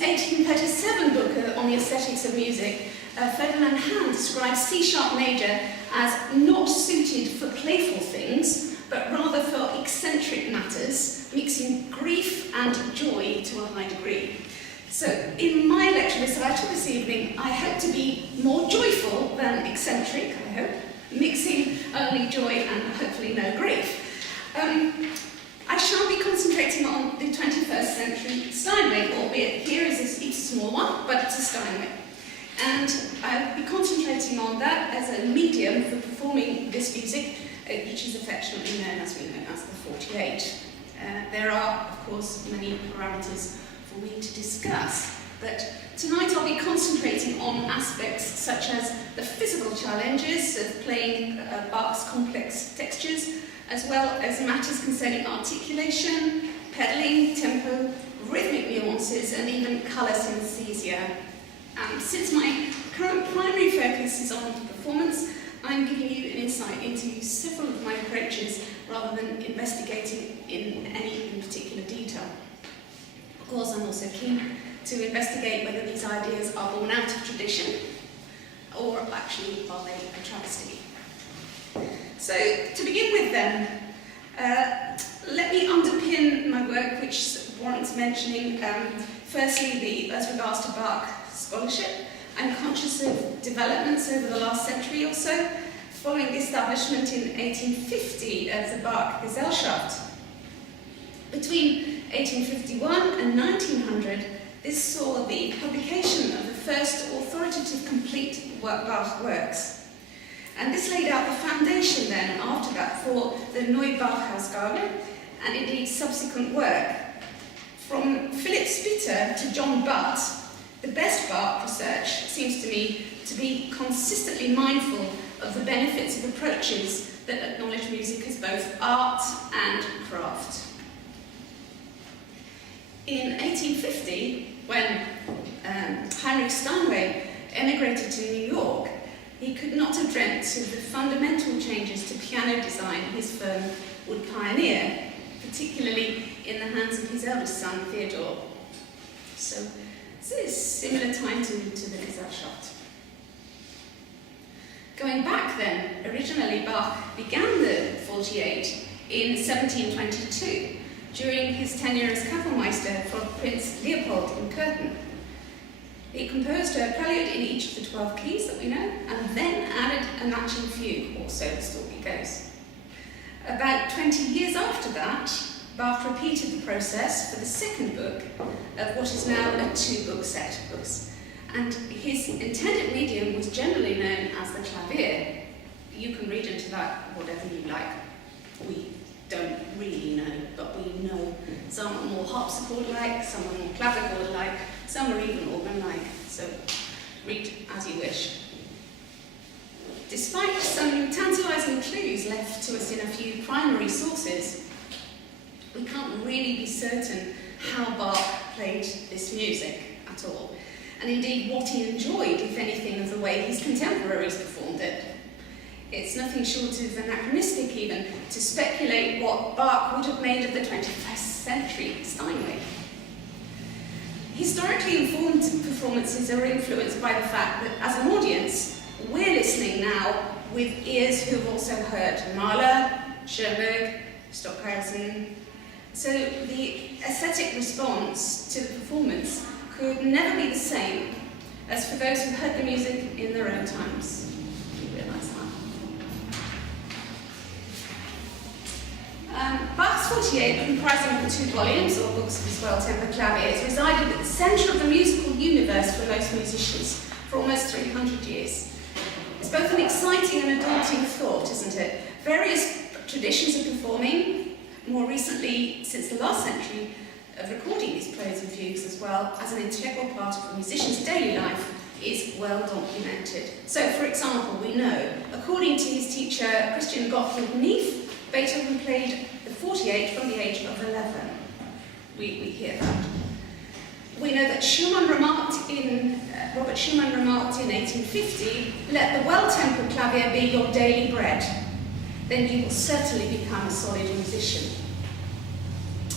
1837 book on the aesthetics of music, Ferdinand Hahn describes C-sharp major as not suited for playful things, but rather for eccentric matters, mixing grief and joy to a high degree. So in my lecture recital this evening, I hope to be more joyful than eccentric, I hope, mixing only joy and hopefully no grief. I shall be concentrating on the 21st century Steinway, albeit here is a small one, but it's a Steinway. And I'll be concentrating on that as a medium for performing this music, which is affectionately known, as we know, as the 48. There are, of course, many parameters for me to discuss, but tonight I'll be concentrating on aspects such as the physical challenges of playing Bach's complex textures, as well as matters concerning articulation, pedaling, tempo, rhythmic nuances, and even colour synesthesia. Since my current primary focus is on performance, I'm giving you an insight into several of my approaches rather than investigating in any in particular detail. Of course, I'm also keen to investigate whether these ideas are born out of tradition or actually are they a travesty. So, to begin with then, let me underpin my work, which warrants mentioning, firstly, as regards to Bach scholarship. I'm conscious of developments over the last century or so, following the establishment in 1850 of the Bach Gesellschaft. Between 1851 and 1900, this saw the publication of the first authoritative complete Bach works. And this laid out the foundation then, after that, for the Neue Bach-Ausgabe, and indeed subsequent work. From Philip Spitter to John Butt, the best Bach research seems to me to be consistently mindful of the benefits of approaches that acknowledge music as both art and craft. In 1850, when Heinrich Steinway emigrated to New York, he could not have dreamt of the fundamental changes to piano design his firm would pioneer, particularly in the hands of his eldest son, Theodore. So, this is similar time to the Gesellschaft. Going back then, originally Bach began the 48 in 1722, during his tenure as Kapellmeister for Prince Leopold in Curtin. He composed a prelude in each of the 12 keys that we know, and then added a matching fugue, or so the story goes. About 20 years after that, Bach repeated the process for the second book of what is now a two-book set of books, and his intended medium was generally known as the clavier. You can read into that whatever you like. We don't really know, but we know some are more harpsichord-like, some are more clavichord-like, some are even organ-like, so read as you wish. Despite some tantalising clues left to us in a few primary sources, we can't really be certain how Bach played this music at all, and indeed what he enjoyed, if anything, of the way his contemporaries performed it. It's nothing short of anachronistic even to speculate what Bach would have made of the 21st century Steinway. Historically informed performances are influenced by the fact that as an audience, we're listening now with ears who've also heard Mahler, Schoenberg, Stockhausen. So the aesthetic response to the performance could never be the same as for those who heard the music in their own times. You realise that? Bach's 48, comprising of the two volumes, or books of his well-tempered claviers, resided at the centre of the musical universe for most musicians for almost 300 years. It's both an exciting and a daunting thought, isn't it? Various traditions of performing, more recently, since the last century, of recording these preludes and fugues as well as an integral part of a musician's daily life is well documented. So, for example, we know, according to his teacher Christian Gottlieb Neef, Beethoven played the 48 from the age of 11. We hear that. We know that Robert Schumann remarked in 1850, "Let the well-tempered clavier be your daily bread, then you will certainly become a solid musician."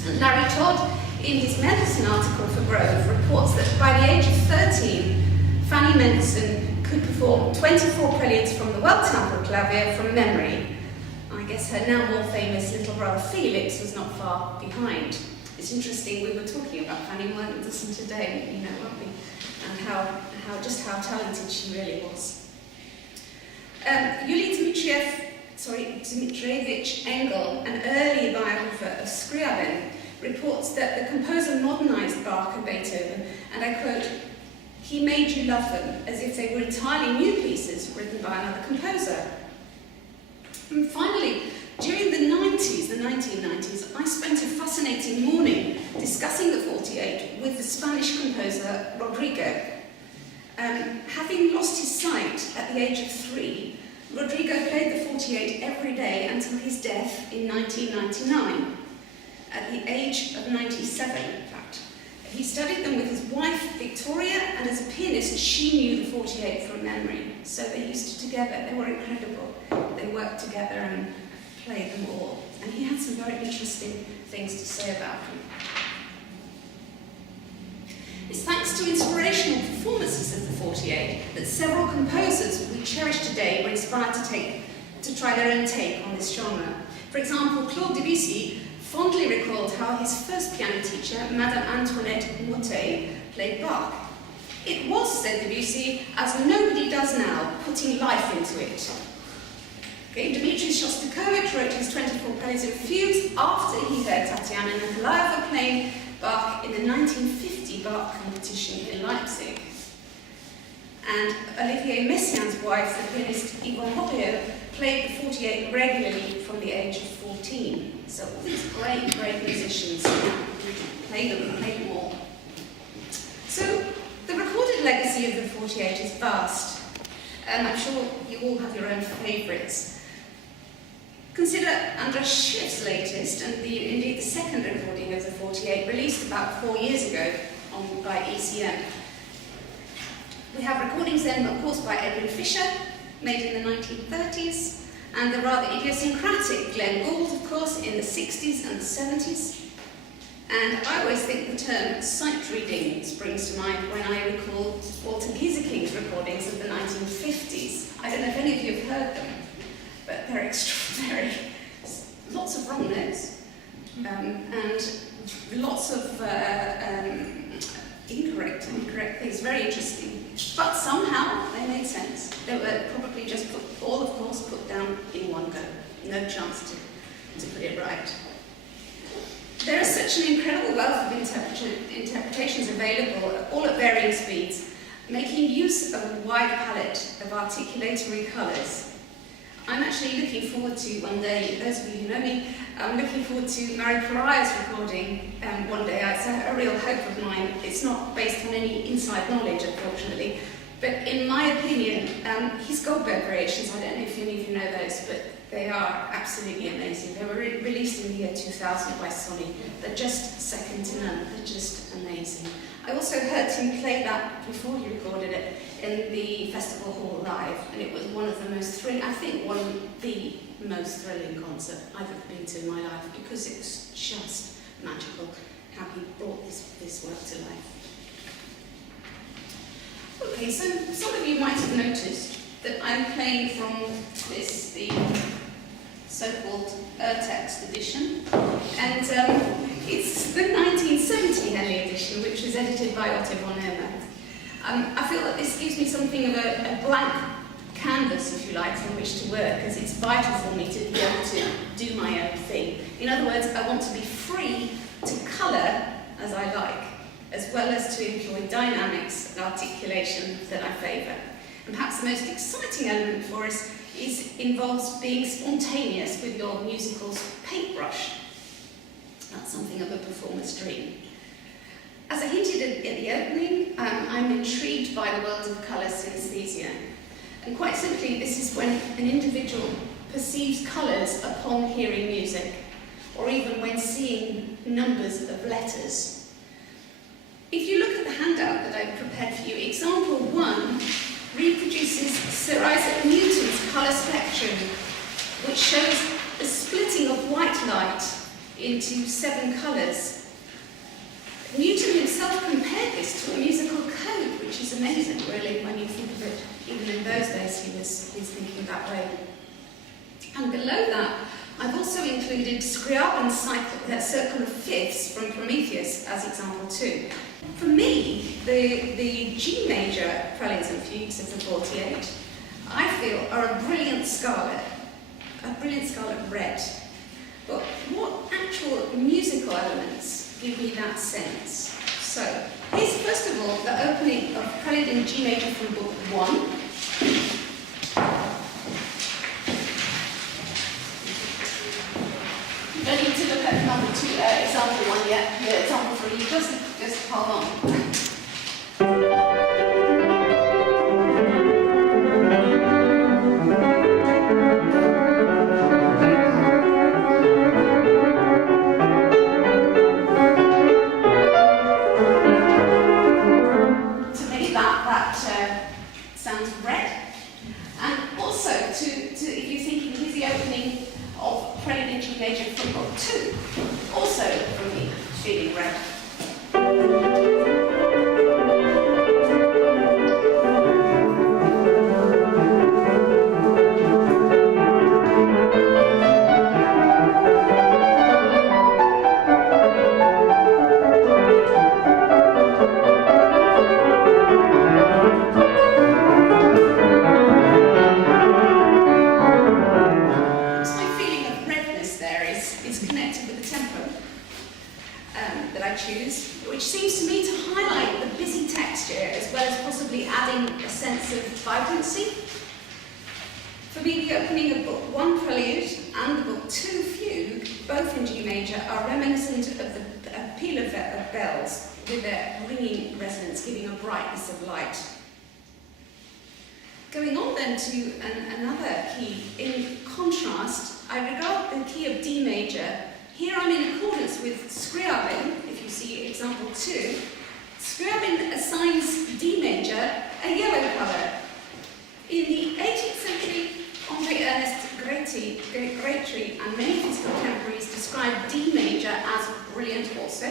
And Larry Todd, in his medicine article for Grove, reports that by the age of 13, Fanny Mendelssohn could perform 24 preludes from the well-tempered clavier from memory. I guess her now more famous little brother Felix was not far behind. It's interesting, we were talking about Fanny Mendelssohn today, weren't we? And just how talented she really was. Yuli Dmitrievich Engel, an early biographer of Scriabin, reports that the composer modernized Bach and Beethoven, and I quote, "He made you love them as if they were entirely new pieces written by another composer." And finally, during the 1990s, I spent a fascinating morning discussing the 48 with the Spanish composer Rodrigo. Having lost his sight at the age of 3, Rodrigo played the 48 every day until his death in 1999, at the age of 97, in fact. He studied them with his wife, Victoria, and as a pianist, she knew the 48 from memory. So they used to together, they were incredible. They worked together and played them all. And he had some very interesting things to say about them. It's thanks to inspirational performances of the 48 that several composers we cherish today were inspired to try their own take on this genre. For example, Claude Debussy fondly recalled how his first piano teacher, Madame Antoinette Mottet, played Bach. "It was," said Debussy, "as nobody does now, putting life into it." Okay, Dmitri Shostakovich wrote his 24 preludes and fugues after he heard Tatiana Nikolaeva playing Bach in the 1950 Bach competition in Leipzig. And Olivier Messiaen's wife, the pianist Yvonne Morio, played the 48 regularly from the age of 14. So all these great musicians played them all. So the recorded legacy of the 48 is vast, and I'm sure you all have your own favourites. Consider Andras Schiff's latest, and indeed the second recording of the 48, released about 4 years ago by ECM. We have recordings then, of course, by Edwin Fischer, made in the 1930s, and the rather idiosyncratic Glenn Gould, of course, in the 60s and the 70s. And I always think the term sight reading springs to mind when I recall Walter Giesecke's recordings of the 1950s. I don't know if any of you have heard them, but they're extraordinary. Lots of wrong notes, and lots of incorrect things, very interesting. But somehow they made sense. They were probably just put down in one go. No chance to put it right. There is such an incredible wealth of interpretations available, all at varying speeds, making use of a wide palette of articulatory colours. I'm actually looking forward to one day, those of you who know me, I'm looking forward to Mary Pariah's recording one day. It's a real hope of mine. It's not based on any inside knowledge, unfortunately, but in my opinion, his Goldberg variations, I don't know if any of you know those, but they are absolutely amazing. They were released in the year 2000 by Sony. They're just second to none. They're just amazing. I also heard him play that before he recorded it in the Festival Hall live, and it was one of the most thrilling, I think one of the most thrilling concert I've ever been to in my life, because it was just magical how he brought this work to life. Okay, so some of you might have noticed that I'm playing from the so-called text edition, and it's the 1970 Henley edition, which was edited by Otto von Erman. I feel that this gives me something of a blank canvas, if you like, from which to work, because it's vital for me to be able to do my own thing. In other words, I want to be free to colour as I like, as well as to employ dynamics and articulation that I favour. And perhaps the most exciting element for us involves being spontaneous with your musical's paintbrush. That's something of a performer's dream. As I hinted at the opening, I'm intrigued by the world of colour synesthesia. And quite simply, this is when an individual perceives colours upon hearing music, or even when seeing numbers of letters. If you look at the handout that I've prepared for you, example 1 reproduces Sir Isaac Newton's colour spectrum, which shows the splitting of white light into 7 colours. amazing, really, when you think of it. Even in those days, he was thinking that way. And below that, I've also included Scriabin's circle of fifths from Prometheus as example 2. For me, the G major preludes and fugues of the 48, I feel, are a brilliant scarlet red. But what actual musical elements give me that sense? So, here's first of all the opening of Prelude in G major from Book 1. You don't need to look at number 2, example 1 yet. The example 3, just hold on. Going on then to another key. In contrast, I regard the key of D major. Here I'm in accordance with Scriabin, if you see example 2. Scriabin assigns D major a yellow colour. In the 18th century, André Ernest Grétry and many of his contemporaries described D major as brilliant also.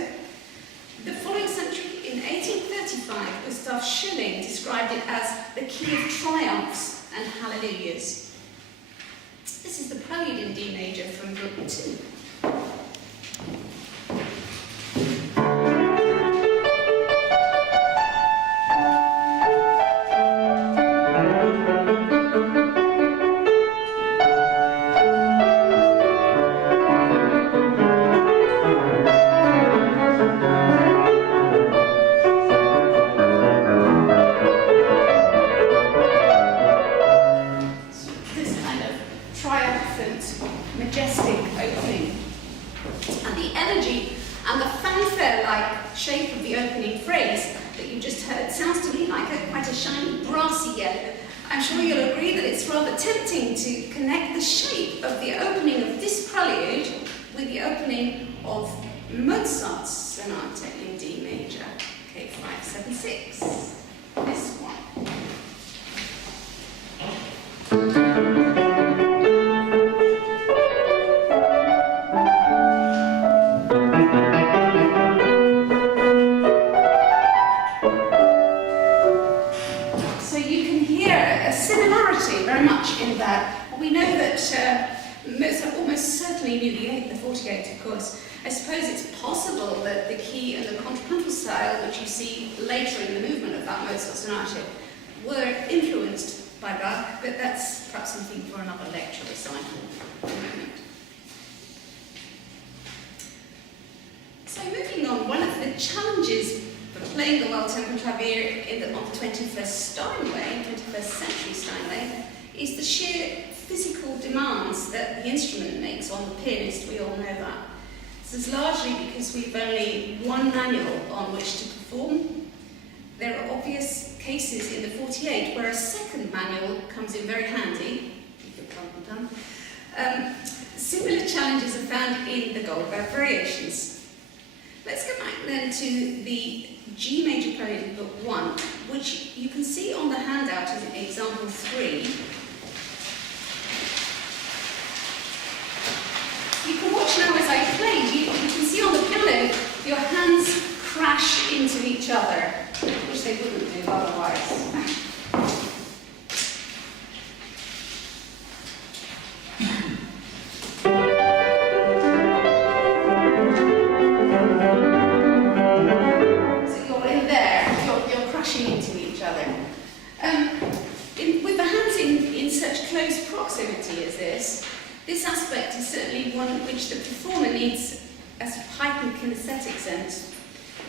The following century, in 1835, Gustav Schilling described it as the key of triumphs and hallelujahs. This is the prelude in D major from Book 2. Mozart almost certainly knew the 48, of course. I suppose it's possible that the key and the contrapuntal style, which you see later in the movement of that Mozart sonata, were influenced by Bach, but that's perhaps something for another lecture recital. So moving on, one of the challenges for playing the well-tempered clavier on the 21st Steinway, 21st century Steinway, is the sheer physical demands that the instrument makes on the pianist. We all know that. This is largely because we've only one manual on which to perform. There are obvious cases in the 48 where a second manual comes in very handy. Similar challenges are found in the Goldberg variations. Let's go back then to the G major prelude in Book 1, which you can see on the handout as example 3. You can watch now as I play. You can see on the piano your hands crash into each other, which which they wouldn't do otherwise. With the hands in such close proximity as this aspect is certainly one which the performer needs a heightened kinesthetic sense.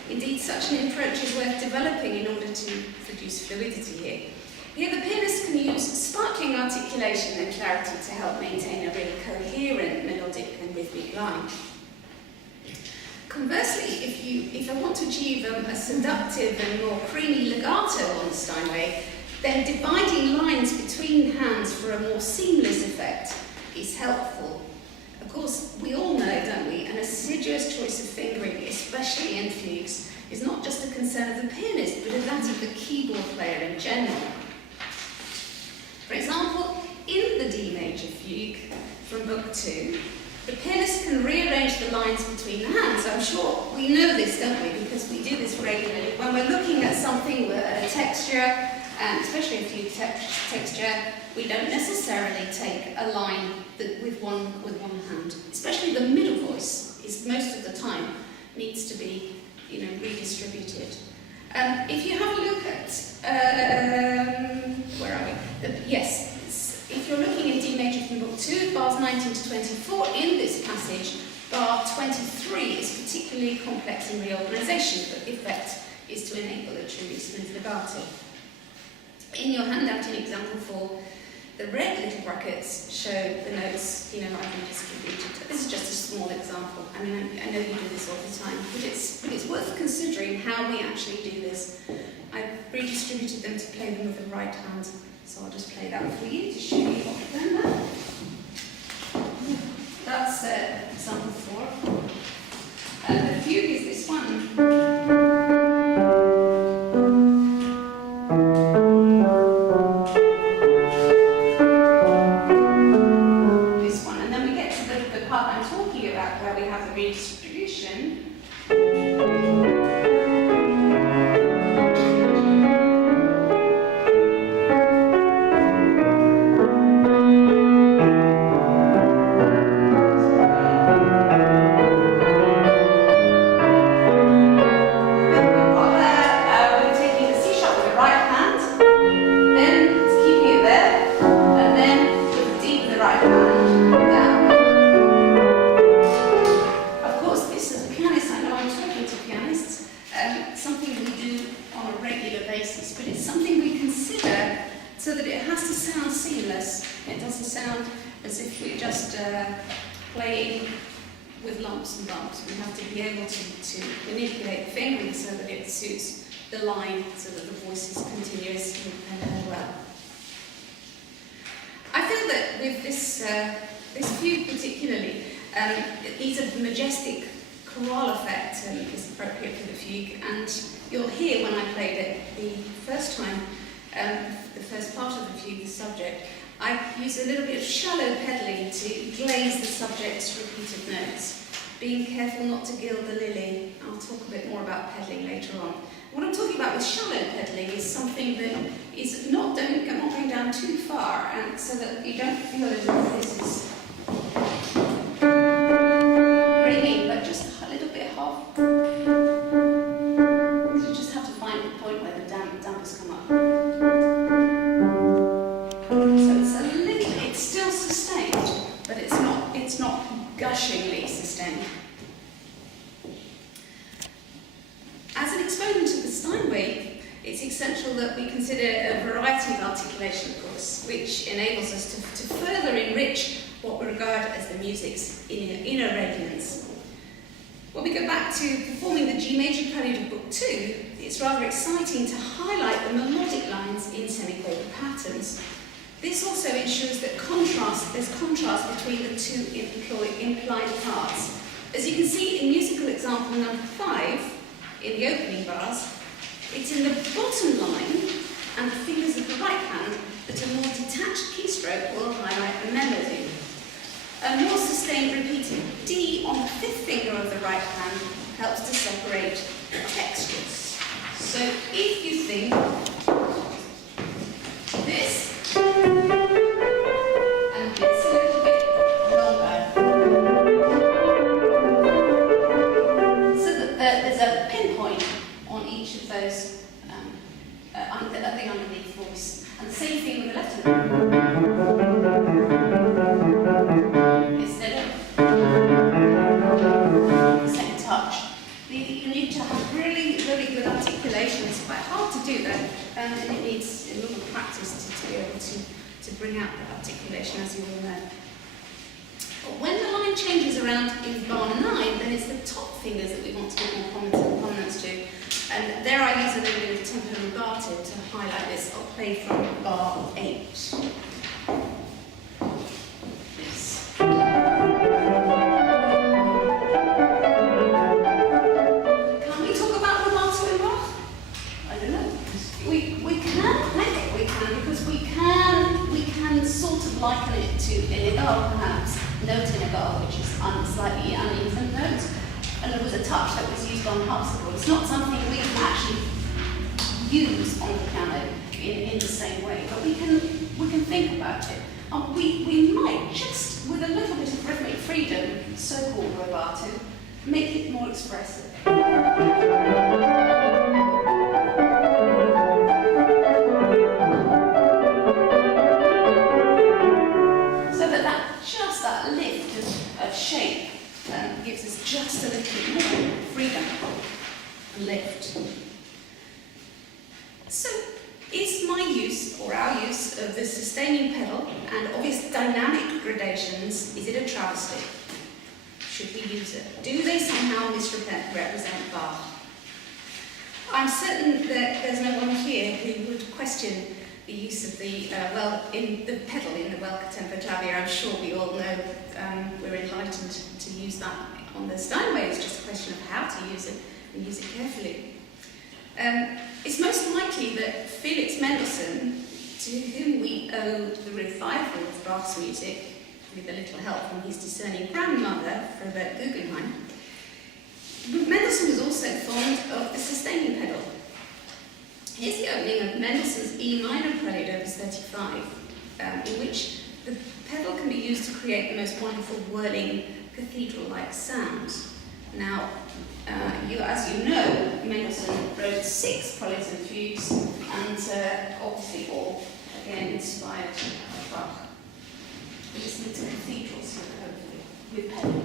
Indeed, such an approach is worth developing in order to produce fluidity here. Here, the pianist can use sparkling articulation and clarity to help maintain a really coherent melodic and rhythmic line. Conversely, if I want to achieve a seductive and more creamy legato on the Steinway, then dividing lines between hands for a more seamless effect is helpful. Of course, we all know, don't we, an assiduous choice of fingering, especially in fugues, is not just a concern of the pianist, but of that of the keyboard player in general. For example, in the D major fugue from Book 2, the pianist can rearrange the lines between the hands. I'm sure we know this, don't we, because we do this regularly. When we're looking at something with a texture, especially a fugue texture, we don't necessarily take a line with one hand. Especially the middle voice is most of the time needs to be, redistributed. If you have a look at where are we? If you're looking at D major from Book 2, bars 19 to 24, in this passage, bar 23 is particularly complex in reorganisation, but the effect is to enable a truly smooth legato. In your handout, an example 4, the red little brackets show the notes, I've been distributed. This is just a small example. I mean, I know you do this all the time, but it's worth considering how we actually do this. I've redistributed them to play them with the right hand, so I'll just play that for you to show you what we've done there. That's example 4. The fugue is this one. Redistribution. We're taking the C sharp with the right hand, then keeping it there, and then with the D with the right hand down. Something we do on a regular basis, but it's something we consider so that it has to sound seamless. It doesn't sound as if we're just playing with lumps and bumps. We have to be able to manipulate the fingering so that it suits the line, so that the voice is continuous and well. I feel that with this fugue particularly, these are the majestic chorale effect is appropriate for the fugue, and you'll hear when I played it the first time, the first part of the fugue, the subject, I use a little bit of shallow pedalling to glaze the subject's repeated notes, being careful not to gild the lily. I'll talk a bit more about pedalling later on. What I'm talking about with shallow pedalling is something that is not going down too far, and so that you don't feel as if this is ringing, but just half. You just have to find the point where the dampers come up. So it's still sustained, but it's not gushingly sustained. As an exponent of the Steinway, it's essential that we consider a variety of articulation, of course, which enables us to further enrich what we regard as the music's inner radiance. When we go back to performing the G major prelude of Book 2, it's rather exciting to highlight the melodic lines in semiquaver patterns. This also ensures that there's contrast between the two implied parts. As you can see in musical example number 5, in the opening bars, it's in the bottom line and the fingers of the right hand that a more detached keystroke will highlight the melody. A more sustained repeated D on the 5th finger of the right hand helps to separate the textures. So if you each of those the thing underneath voice. And the same thing with the left hand. Instead of the same touch. You need to have really, really good articulation. It's quite hard to do that, and it needs a lot of practice to be able to bring out the articulation, as you all know. But when the line changes around in bar 9, then it's the top fingers that we want to give more prominence to. And there I use a little bit of tempo rubato to highlight this. I'll play from bar 8. This. Can we talk about rubato in Bach? I don't know. We can, I think we can, because we can sort of liken it to illegal, perhaps, note in illegal, which is slightly uneven notes. And there was a touch that was used on harpsichord. It's not something we can actually use on the piano in the same way, but we can think about it. We might just, with a little bit of rhythmic freedom, so-called rubato, make it more expressive. So that lift of shape gives us just a little bit more freedom and lift. So, is my use, or our use, of the sustaining pedal and obvious dynamic gradations, is it a travesty? Should we use it? Do they somehow misrepresent Bach? I'm certain that there's no one here who would question the use of the in the pedal in the Welker tempo clavier. I'm sure we all know we're enlightened to use that on the Steinway. It's just a question of how to use it and use it carefully. It's most likely that Felix Mendelssohn, to whom we owe the revival of Bach's music, with a little help from his discerning grandmother, Robert Guggenheim, Mendelssohn was also fond of the sustaining pedal. Here's the opening of Mendelssohn's E minor Prelude, Opus 35, in which the pedal can be used to create the most wonderful whirling cathedral-like sounds. Now, as you know, Mendelssohn wrote 6 preludes and fugues, and obviously all, again, inspired by Bach. Listening to cathedrals here, hopefully, with pedal.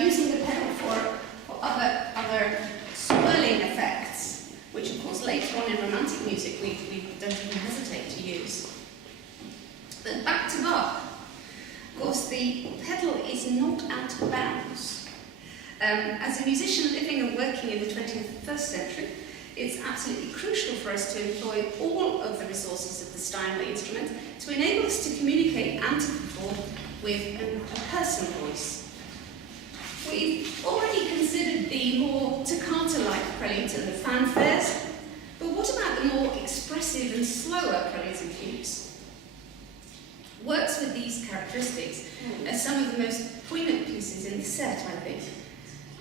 Using the pedal for other swirling effects, which of course later on in romantic music we don't even hesitate to use. But back to Bach. Of course, the pedal is not out of bounds. As a musician living and working in the 21st century, it's absolutely crucial for us to employ all of the resources of the Steinway instrument to enable us to communicate and to perform with a personal voice. We've already considered the more toccata-like preludes and the fanfares, but what about the more expressive and slower preludes and fugues? Works with these characteristics are some of the most poignant pieces in the set, I think.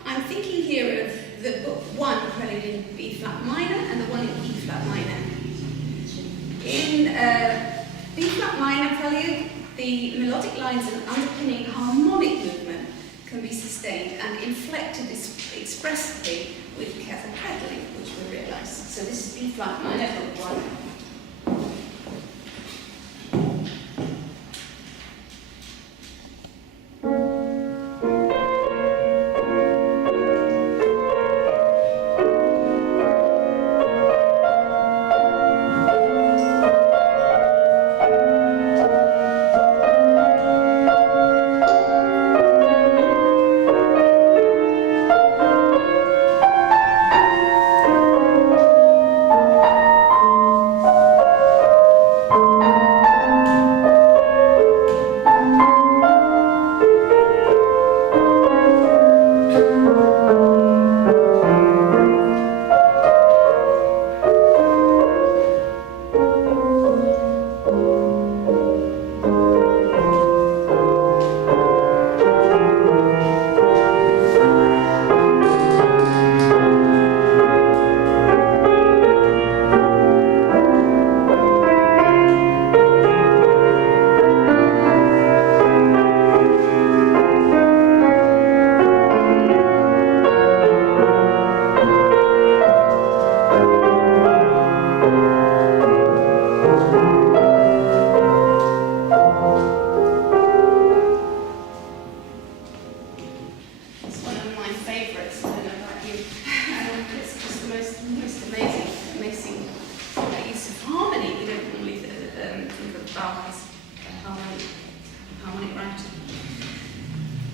I'm thinking here of the book 1 prelude in B-flat minor and the one in E-flat minor. In B-flat minor prelude, the melodic lines and underpinning harmonic movement can be sustained and inflected expressively with careful pedaling, which we realise. So this is B-flat minor, book 1.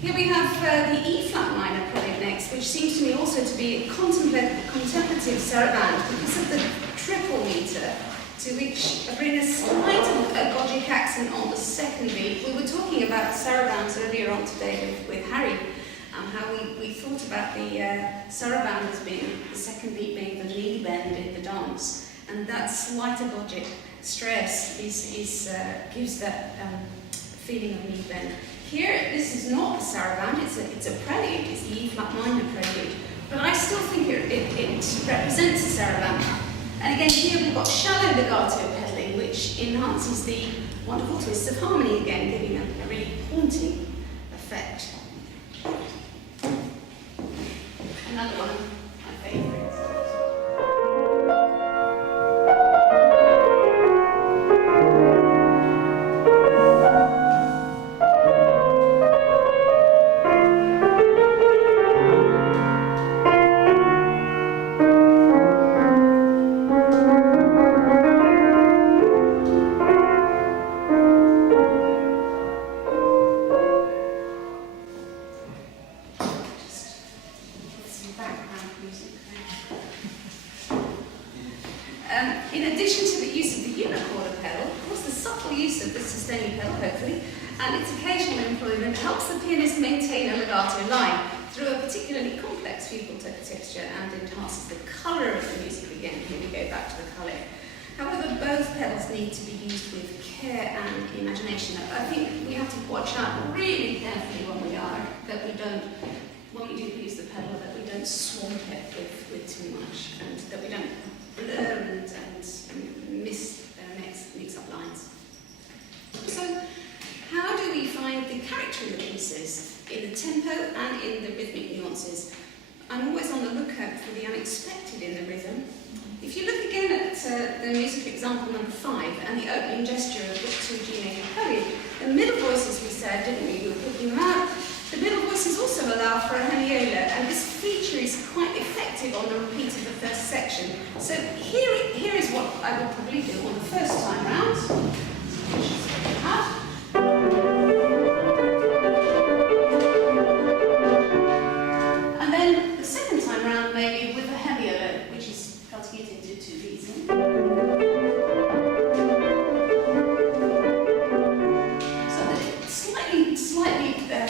Here we have the E-flat minor prelude next, which seems to me also to be a contemplative saraband because of the triple meter, to which I bring a slight agogic accent on the second beat. We were talking about sarabands earlier on today with Harry, how we thought about the saraband as being the second beat being the knee bend in the dance, and that slight agogic stress gives that feeling of knee bend. Here, this is not a saraband, it's a prelude, it's the E-flat minor prelude, but I still think it represents a saraband. And again, here we've got shallow legato pedaling, which enhances the wonderful twists of harmony again, giving a really haunting effect. Another one of my favourites. In addition to the use of the unicorder pedal, of course the subtle use of the sustaining pedal, hopefully, and its occasional employment helps the pianist maintain a legato line through a particularly complex fugal texture and enhances the colour of the music again. Here we go back to the colour. However, both pedals need to be used with care and imagination. I think we have to watch out really carefully when we do use the pedal, that we don't swamp it with too much, and that we don't blur and mix up lines. So, how do we find the character in the pieces, in the tempo and in the rhythmic nuances? I'm always on the lookout for the unexpected in the rhythm. If you look again at the music example number 5 and the opening gesture of Book 2 G major prelude, the middle voices we said, didn't we? We were picking them out. The middle voices also allow for a hemiola, and this feature is quite effective on the repeat of the first section. So here is what I would probably do on the first time round, which is what we have. And then the second time round, maybe with a hemiola, which is cutting it into 2 beats.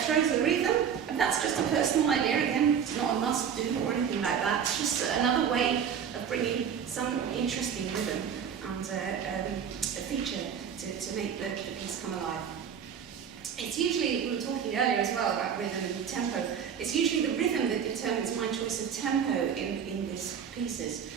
Throws the rhythm, and that's just a personal idea again, it's not a must do or anything like that, it's just another way of bringing some interesting rhythm and a feature to make the piece come alive. It's usually, we were talking earlier as well about rhythm and tempo, it's usually the rhythm that determines my choice of tempo in these pieces.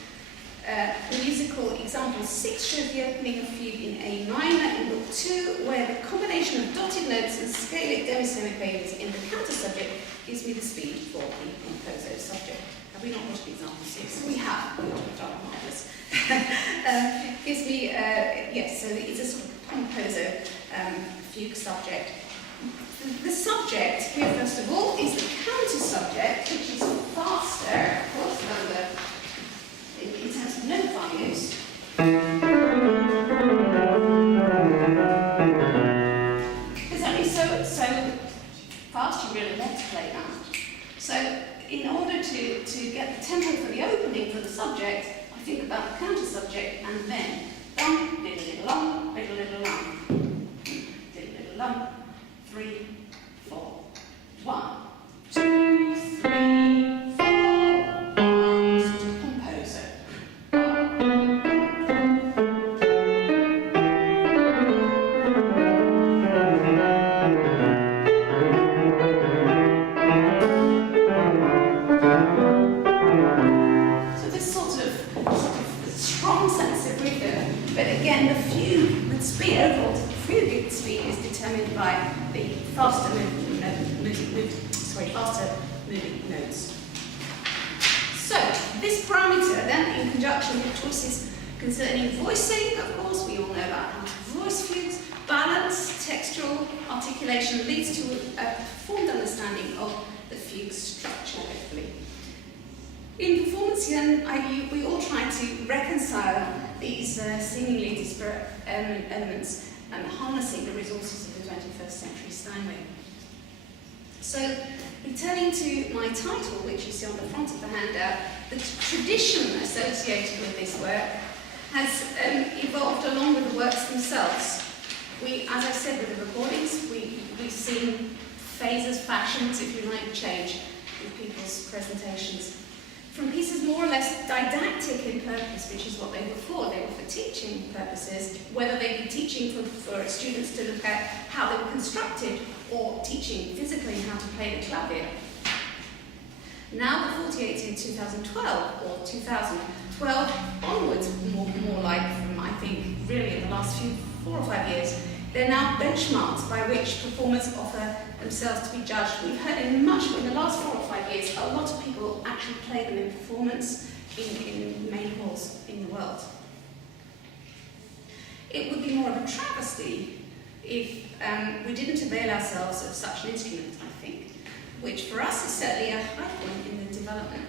The musical example 6 shows the opening of fugue in A minor in Book 2, where the combination of dotted notes and scalic demisemiquavers in the counter subject gives me the speed for the composo subject. Have we not watched example 6? We have. Marvellous. Gives me, yes, so it's a sort of composo fugue subject. The subject here, first of all, is the counter subject, which is faster, of course, than the in terms of note values. It's only so fast you really want to play that. So in order to get the tempo for the opening for the subject, I think about the counter subject and then dum, diddle diddle lum, diddle diddle lum, diddle diddle lum, 3, 4, 1, 2, 3, 4. Faster moving notes. So, this parameter then, in conjunction with choices concerning voicing, of course, we all know about how to voice fugues, balance, textual articulation leads to a formed understanding of the fugue structure, hopefully. In performance, then, we all try to reconcile these seemingly disparate elements and harnessing the resources of the 21st century Steinway. So, returning to my title, which you see on the front of the handout, the tradition associated with this work has evolved along with the works themselves. As I said with the recordings, we've seen phases, fashions, if you like, change with people's presentations. From pieces more or less didactic in purpose, which is what they were for teaching purposes, whether they be teaching for students to look at how they were constructed, or teaching physically how to play the clavier. Now the 48 in 2012, or 2012 onwards, more like from, I think, really in the last 4 or 5 years, they're now benchmarks by which performers offer themselves to be judged. We've heard in the last 4 or 5 years, a lot of people actually play them in performance in main halls in the world. It would be more of a travesty if we didn't avail ourselves of such an instrument, I think, which for us is certainly a high point in the development